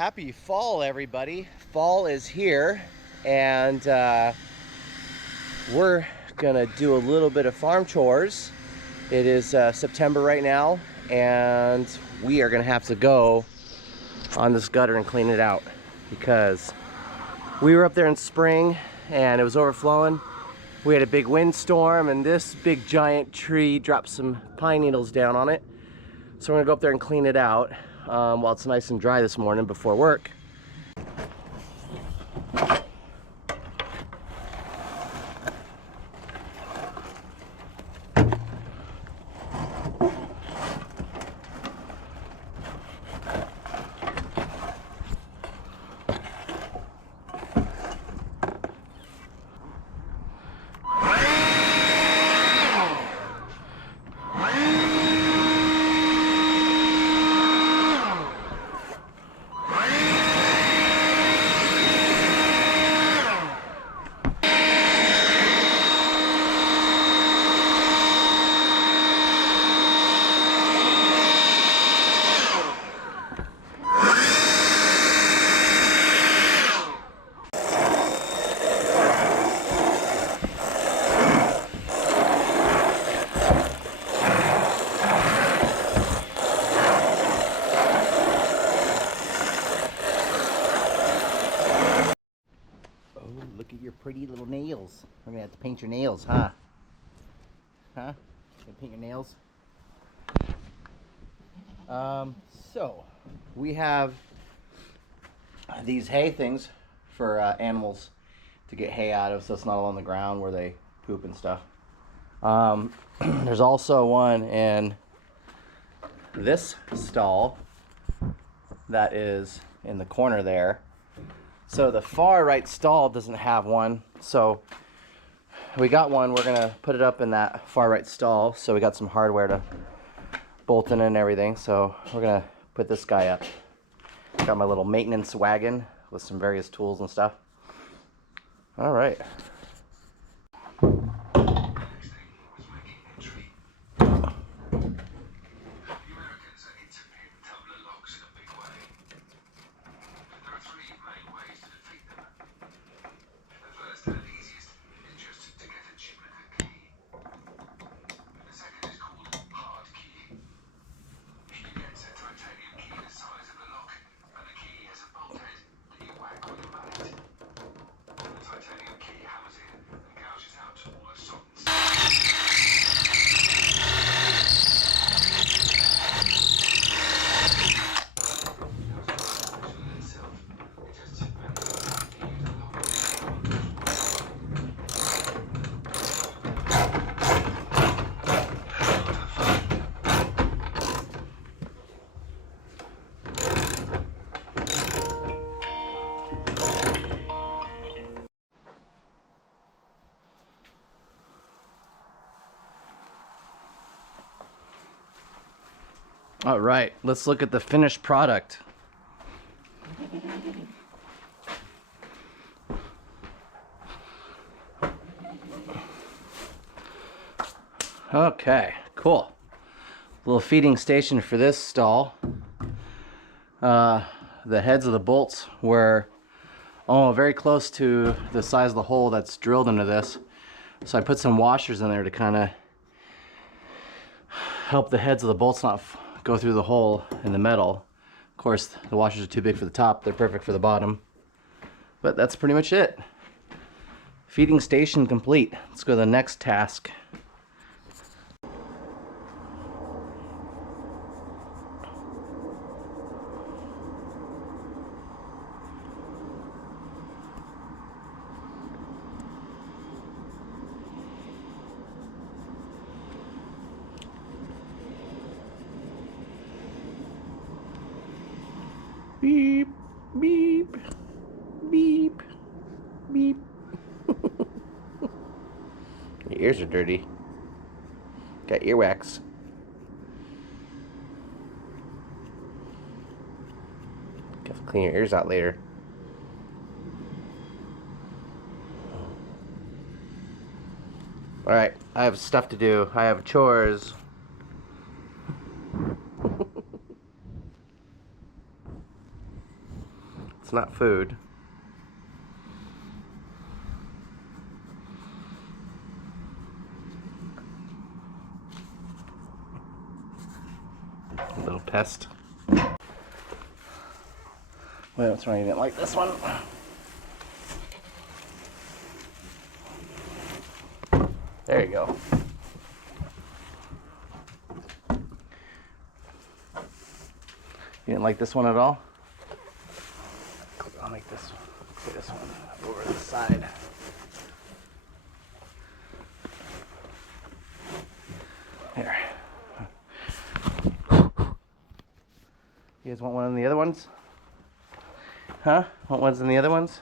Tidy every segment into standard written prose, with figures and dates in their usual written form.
Happy fall, everybody. Fall is here, and we're gonna do a little bit of farm chores. It is September right now, and we are gonna have to go on this gutter and clean it out because we were up there in spring and it was overflowing. We had a big windstorm and this big giant tree dropped some pine needles down on it. So we're gonna go up there and clean it out while it's nice and dry this morning before work. Look at your pretty little nails. We're gonna have to paint your nails, huh? Huh? Gonna paint your nails? So we have these hay things for animals to get hay out of, so it's not all on the ground where they poop and stuff. There's also one in this stall that is in the corner there. So the far right stall doesn't have one, so we got one. We're gonna put it up in that far right stall, so we got some hardware to bolt in and everything, so we're gonna put this guy up. Got my little maintenance wagon with some various tools and stuff. All right. All right, let's look at the finished product. Okay, cool. Little feeding station for this stall. The heads of the bolts were very close to the size of the hole that's drilled into this. So I put some washers in there to kind of help the heads of the bolts not go through the hole in the metal. Of course, the washers are too big for the top. They're perfect for the bottom. But that's pretty much it. Feeding station complete. Let's go to the next task. Beep, beep, beep, beep. Your ears are dirty. Got earwax. Have to clean your ears out later. Alright, I have stuff to do. I have chores. it's not food. A little pest. Well, what's wrong? You didn't like this one? There you go. You didn't like this one at all? I'll make this one over the side. Here. You guys want one of the other ones? Huh? Want ones in the other ones?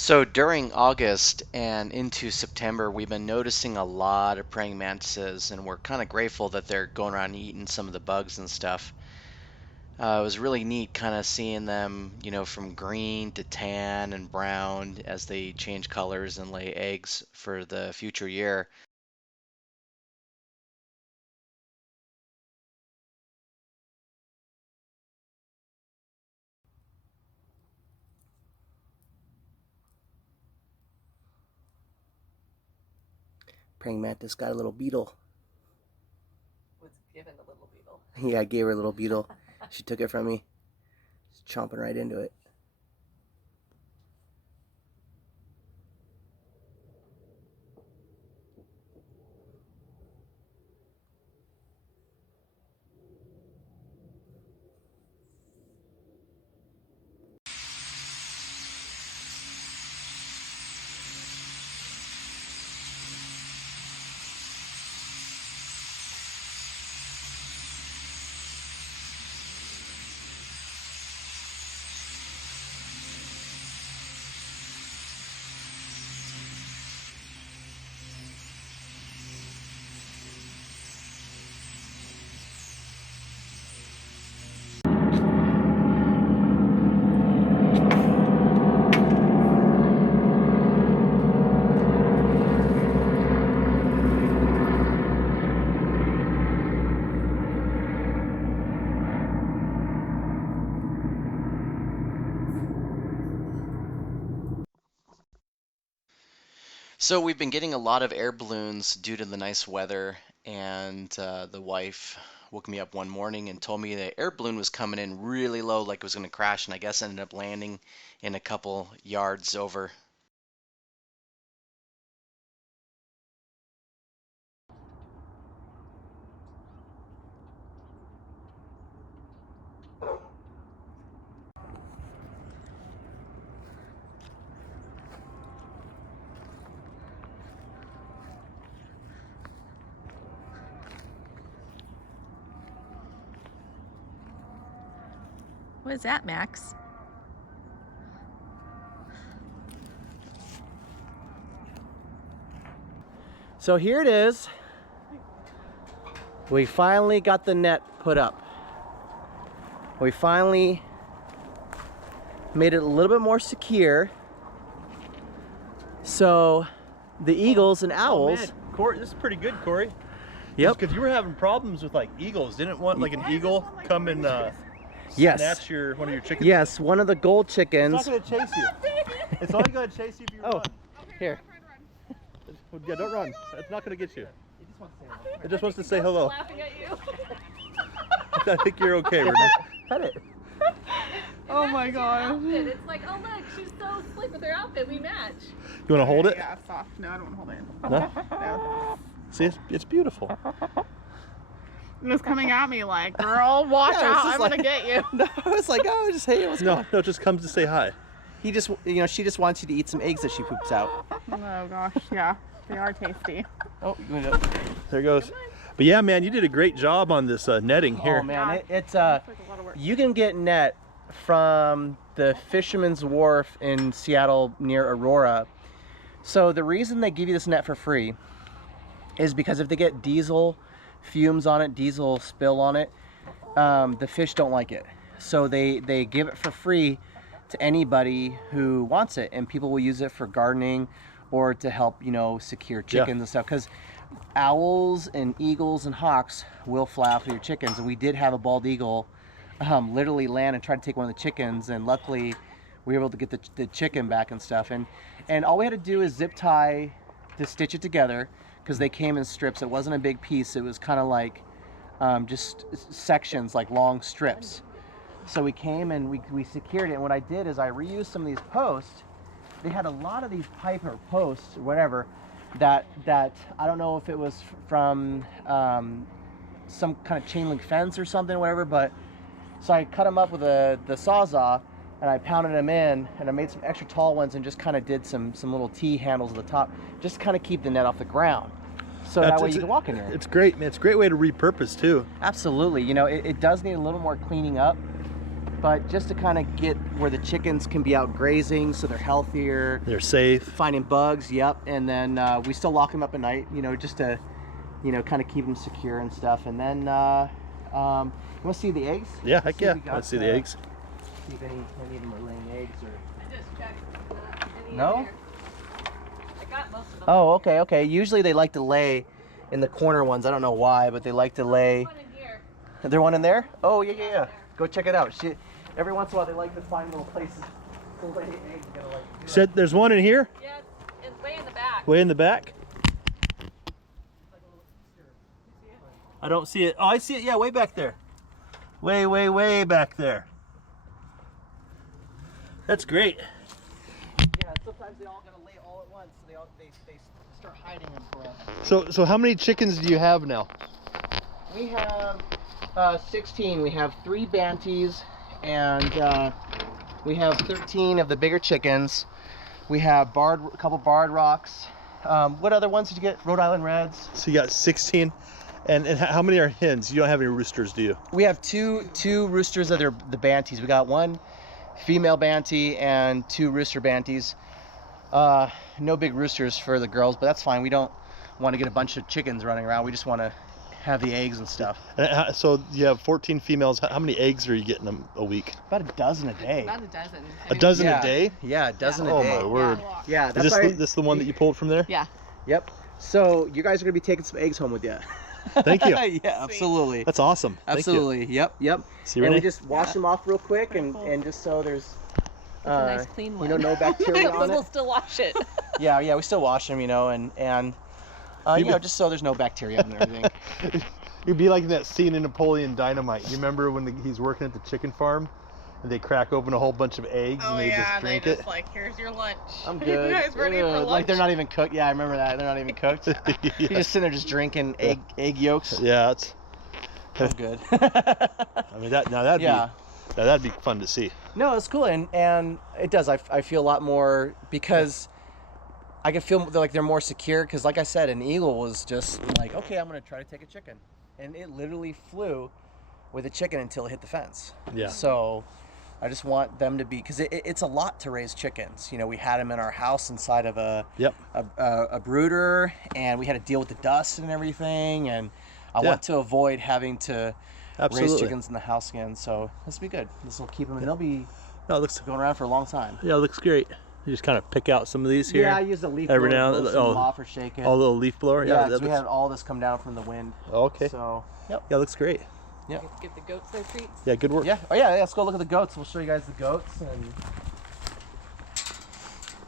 So during August and into September, we've been noticing a lot of praying mantises, and we're kind of grateful that they're going around and eating some of the bugs and stuff. It was really neat kind of seeing them, you know, from green to tan and brown as they change colors and lay eggs for the future year. Praying mantis got a little beetle. Was given a little beetle. Yeah, I gave her a little beetle. She took it from me. She's chomping right into it. So we've been getting a lot of air balloons due to the nice weather, and the wife woke me up one morning and told me the air balloon was coming in really low, like it was going to crash, and I guess ended up landing in a couple yards over. What is that, Max? So here it is. We finally got the net put up. We finally made it a little bit more secure. So the eagles and owls. Oh, man. Corey, this is pretty good, Corey. Yep. Because you were having problems with like eagles. Didn't want like an eagle come and Yes. snatch one of your chickens? Yes, one of the gold chickens. It's not going to chase you. It's only going to chase you if you run. Here. Yeah, don't run. It's not going to get you. It just wants to say hello. Laughing at you. I think you're okay, Renee. Pet it. Oh my god. It's like, oh look, she's so slick with her outfit. We match. You want to hold it? Yeah, soft. No, I don't want to hold it. No? No. See, it's beautiful. It was coming at me like, girl, watch Yeah, it's out. just I'm like- going to get you. No, I was like, oh, just hey, what's No, it just comes to say hi. He just, you know, she just wants you to eat some eggs that she poops out. Oh gosh, yeah. They are tasty. Oh, you gonna go? There it goes. But yeah, man, you did a great job on this netting here. Oh man, it's It's like a lot of work. you can get net from the Fisherman's Wharf in Seattle near Aurora. So the reason they give you this net for free is because if they get diesel fumes on it, diesel spill on it, the fish don't like it. So they give it for free to anybody who wants it, and people will use it for gardening or to help, you know, secure chickens and stuff. Because owls and eagles and hawks will fly off of your chickens, and we did have a bald eagle literally land and try to take one of the chickens, and luckily we were able to get the chicken back and stuff. And all we had to do is zip tie to stitch it together, because they came in strips. It wasn't a big piece. It was kind of like just sections, like long strips. So we came and we secured it, and what I did is I reused some of these posts. They had a lot of these pipe or posts or whatever that I don't know if it was from some kind of chain link fence or something or whatever, but so I cut them up with the Sawzall, and I pounded them in, and I made some extra tall ones and just kind of did some little T handles at the top, just to kind of keep the net off the ground. So that way you can walk in here. It's great, man. It's a great way to repurpose too. Absolutely. You know, it does need a little more cleaning up, but just to kind of get where the chickens can be out grazing so they're healthier. They're safe. Finding bugs, yep. And then we still lock them up at night, you know, just to, you know, kind of keep them secure and stuff. And then, you want to see the eggs? Yeah, heck See yeah. if we got, Let's see the eggs. See if any of them are laying eggs or... I just checked. Any No? in here. I got most of them. Oh, okay. Usually they like to lay in the corner ones. I don't know why, but they like to lay... One in here. Is there one in there? Oh, yeah. Go check it out. Every once in a while, they like to find little places to lay eggs. You gotta, like, do Said there's one in here, Yeah, it's way in the back. way in the back. I don't see it. Oh, I see it. Yeah, way back there. Way back there. That's great. Yeah, sometimes they all gotta lay all at once, so they start hiding them for us. So how many chickens do you have now? We have 16. We have 3 Banties, and we have 13 of the bigger chickens. We have a couple Barred Rocks. What other ones did you get? Rhode Island Reds. So you got 16. And how many are hens? You don't have any roosters, do you? We have two roosters that are the Banties. We got 1 female Banty and 2 rooster Banties. No big roosters for the girls, but that's fine. We don't want to get a bunch of chickens running around. We just want to have the eggs and stuff. And so you have 14 females. How many eggs are you getting a week? About a dozen a day. About a dozen. A dozen Yeah. a day? Yeah, a dozen Oh a day. my word. Yeah, Is that's why. this the one that you pulled from there? Yeah. Yep. So you guys are gonna be taking some eggs home with you. Thank you. Yeah, absolutely. That's awesome. Thank you. Absolutely. Yep. See, And Renee? we just wash them off real quick, and just so there's It's a nice clean one. no bacteria on But it. we'll still wash it. Yeah, we still wash them, and just so there's no bacteria and everything. You'd be like that scene in Napoleon Dynamite. You remember when he's working at the chicken farm and they crack open a whole bunch of eggs and they just drink they it? just like, here's your lunch. I'm good. You guys ready for Ugh, lunch? Like they're not even cooked. Yeah, I remember that. They're not even cooked. You're Yeah. just sitting there just drinking egg yolks. Yeah, it's. I'm good. I mean that'd Yeah. that'd be fun to see. No, it's cool, and it does. I feel a lot more, because I can feel like they're more secure. Because like I said, an eagle was just like, okay, I'm gonna try to take a chicken, and it literally flew with a chicken until it hit the fence. Yeah. So I just want them to be, because it's a lot to raise chickens. You know, we had them in our house inside of a brooder, and we had to deal with the dust and everything, and I want to avoid having to Absolutely. raise chickens in the house again. So this will be good. This will keep them, and they'll be No, it looks going around for a long time. it looks great. You just kind of pick out some of these here. Yeah, I use the leaf every blower now to and blow then. some off or shake it. Oh, a little leaf blower. yeah, Yeah, 'cause that we looks, had all this come down from the wind. okay. So, yep. Yeah, it looks great. Give the goats their treats. Yeah, good work. Yeah. Oh yeah. Let's go look at the goats. We'll show you guys the goats, and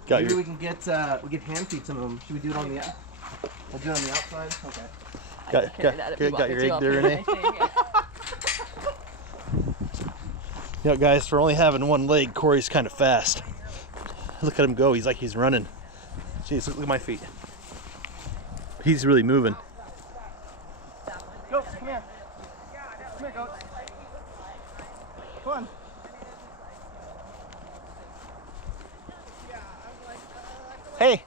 Got maybe your we can get hand feed some of them. Should we do it on the? We'll do it on the outside. Okay. got your egg there, Renee. You know, guys, for only having one leg, Corey's kind of fast. Look at him go. He's like he's running. Jeez, look at my feet. He's really moving. Goats, come here. Come here, goats. Come on. Hey.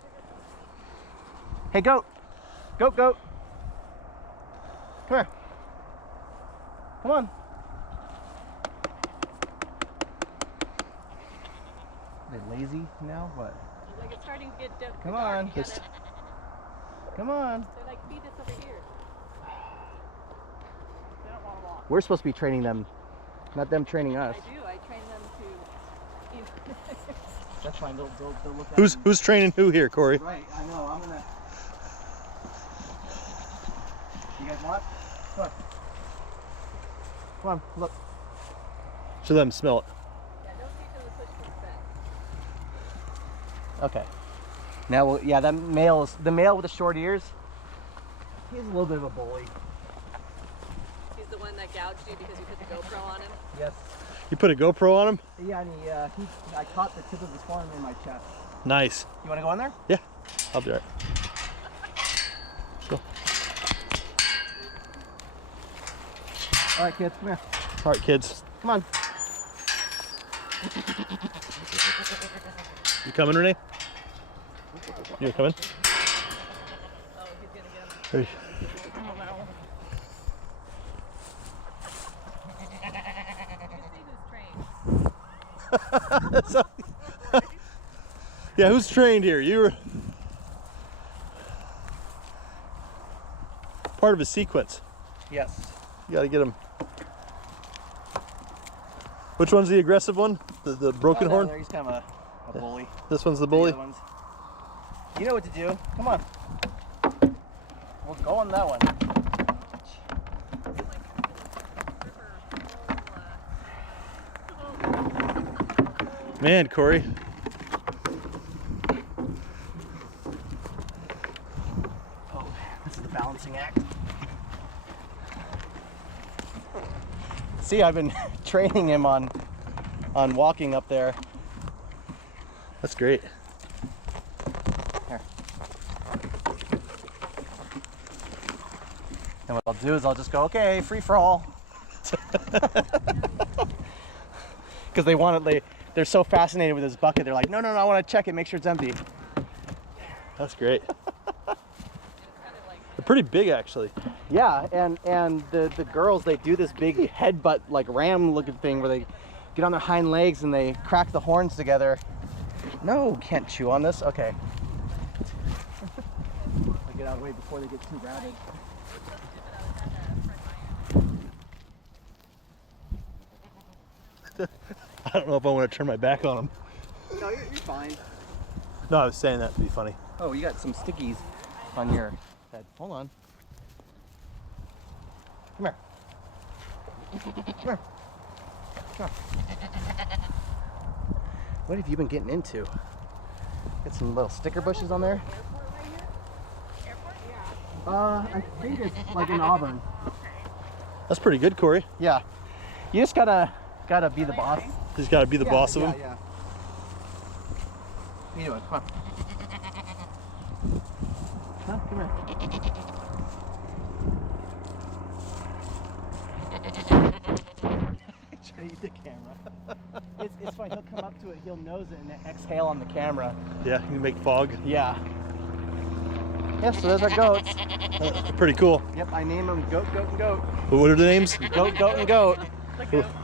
Hey, goat. Goat. Come here. Come on. Are they lazy now? What? Like it's starting to get dark. Come on. You gotta- Come on. They're like, feed us over here. They don't want to walk. We're supposed to be training them, not them training us. I do. I train them to eat. That's fine. They'll look at Who's training who here, Corey? Right, I know. I'm gonna. You guys want? Come on. Come on, look. Should let him smell it. Yeah, don't teach him to push to the fence. Okay. Now, yeah, that male is the male with the short ears. He's a little bit of a bully. He's the one that gouged you because you put the GoPro on him. Yes. You put a GoPro on him? Yeah, and I caught the tip of his horn in my chest. Nice. You want to go in there? Yeah, I'll be all right. Go. All right, kids, come here. All right, kids. Come on. You coming, Renee? You coming? Oh, he's gonna get him. Hey. I don't know. You see who's trained. Yeah, who's trained here? You were part of a sequence. Yes. You gotta get him. Which one's the aggressive one? The broken horn? He's kind of a bully. This one's the The bully? other ones. You know what to do. Come on. We'll go on that one. Man, Corey. Oh, this is the balancing act. See, I've been training him on walking up there. That's great. Here. And what I'll do is I'll just go, okay, free for all. Because they want it, they're so fascinated with this bucket. They're like, no, I want to check it, make sure it's empty. That's great. They're pretty big, actually. Yeah, and the girls, they do this big headbutt, like ram looking thing where they get on their hind legs and they crack the horns together. No, can't chew on this. Okay. I'll get out of the way before they get too rabid. I don't know if I want to turn my back on them. No, you're fine. No, I was saying that to be funny. Oh, you got some stickies on your head. Hold on. Come here. Come here. Come on. What have you been getting into? Got some little sticker bushes on there? I think it's like in Auburn. That's pretty good, Corey. Yeah. You just gotta be the boss. He's got to be the boss of him. Yeah. What are you doing? Come on. Huh? Come here. Try to eat the camera. It's fine. He'll come up to it, he'll nose it, and then exhale on the camera. Yeah, you can make fog. Yeah. Yeah, so those are goats. Pretty cool. Yep, I name them Goat, Goat, and Goat. But what are the names? Goat, Goat, and Goat.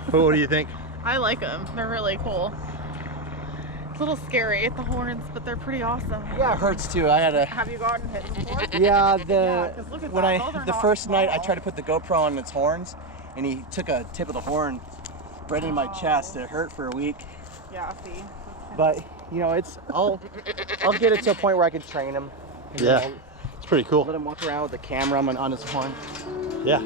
What do you think? I like them. They're really cool. It's a little scary at the horns, but they're pretty awesome. Yeah, it hurts too. I had a... Have you gotten hit before? Yeah, 'cause look at when that. Those are the not first night I small. tried to put the GoPro on its horns, and he took a tip of the horn right in my chest. It hurt for a week, Yeah, see. but you know, I'll get it to a point where I can train him. And Yeah. I'll It's pretty cool. let him walk around with the camera on his horn. Yeah.